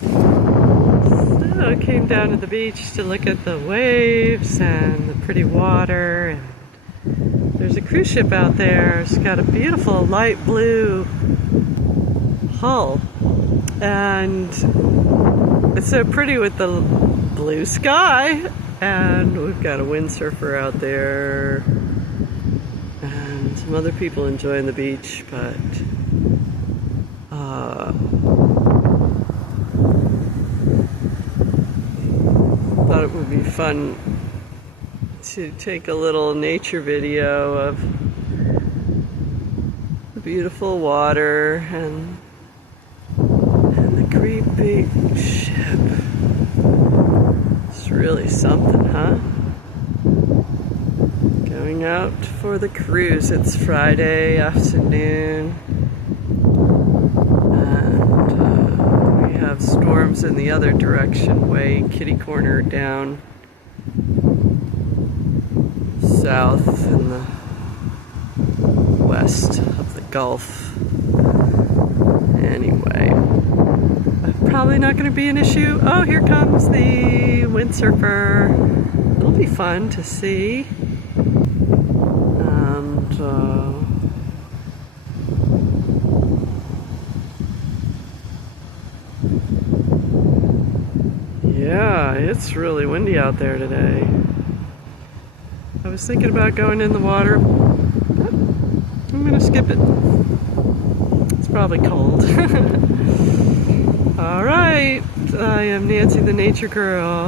So I came down to the beach to look at the waves and the pretty water. And there's a cruise ship out there. It's got a beautiful light blue hull. And it's so pretty with the blue sky. And we've got a windsurfer out there. And some other people enjoying the beach, but thought it would be fun to take a little nature video of the beautiful water and the great big ship. It's really something, huh? Going out for the cruise. It's Friday afternoon. We have storms in the other direction, way kitty corner down south in the west of the Gulf. Anyway, probably not going to be an issue. Oh, here comes the windsurfer. It'll be fun to see. And yeah, it's really windy out there today. I was thinking about going in the water, but I'm gonna skip it. It's probably cold. All right, I am Nancy the Nature Girl.